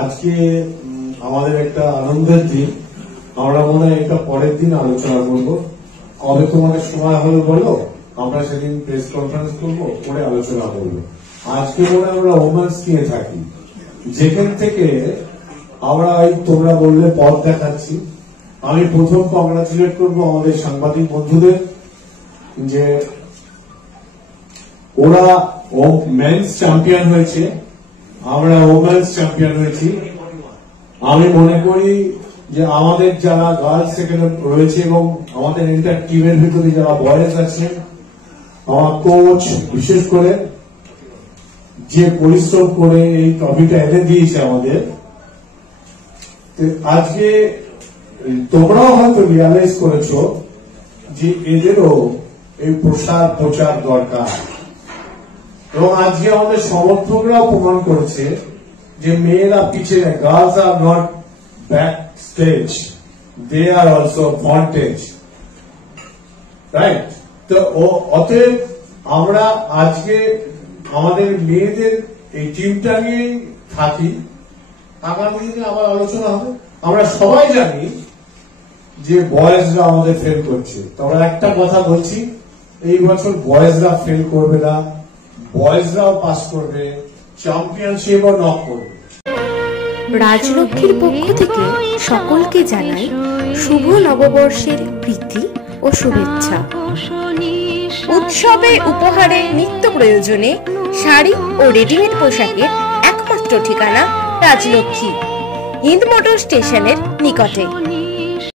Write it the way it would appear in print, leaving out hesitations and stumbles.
আজকে আমাদের একটা আনন্দের দিন। আমরা মনে হয় এটা পরের দিন আলোচনা করব। কবে তোমাদের সময় হবে বলো, আমরা সেদিন প্রেস কনফারেন্স করবো, করে আলোচনা করবো। আজকে মনে আমরা ওমেন্স নিয়ে থাকি, যেখান থেকে আমরা তোমরা বললে পথ দেখাচ্ছি। আমি প্রথম কংগ্রাচুলেট করবো আমাদের সাংবাদিক বন্ধুদের, যে ওরা মেন্স চ্যাম্পিয়ন হয়েছে, আমরা ওমেন্স চ্যাম্পিয়ন হয়েছি। আমি মনে করি যে আমাদের যারা গার্লস সেখানে রয়েছে এবং আমাদের এন্টার টিমের ভিতরে যারা বয়েজ আছে, আমার কোচ বিশেষ করে যে পরিশ্রম করে এই ট্রফিটা এনে দিয়েছে আমাদের, আজকে তোমরাও হয়তো রিয়ালাইজ করেছো যে এদেরও এই প্রচার দরকার। এবং আজকে আমাদের সমর্থকরাও প্রমাণ করেছে যে মেয়েরা পিছনে, girls are not back stage, they are also frontage, right? তো অতএব আমরা আজকে আমাদের মেয়েদের এই টিমটা নিয়েই থাকি। আগামী দিনে আবার আলোচনা হবে। আমরা সবাই জানি যে বয়েজরা আমাদের ফেল করছে, তবে একটা কথা বলছি, এই বছর বয়েজরা ফেল করবে না, বয়েজরাও পাস করবে, চ্যাম্পিয়নশিপও নক করবে। রাজলক্ষ্মীর পক্ষ থেকে সকলকে জানাই শুভ নববর্ষের প্রীতি ও শুভেচ্ছা। উৎসবে উপহারে নিত্য প্রয়োজনে শাড়ি ও রেডিমেড পোশাকের একমাত্র ঠিকানা রাজলক্ষ্মী, হিন্দ মোটর স্টেশনের নিকটে।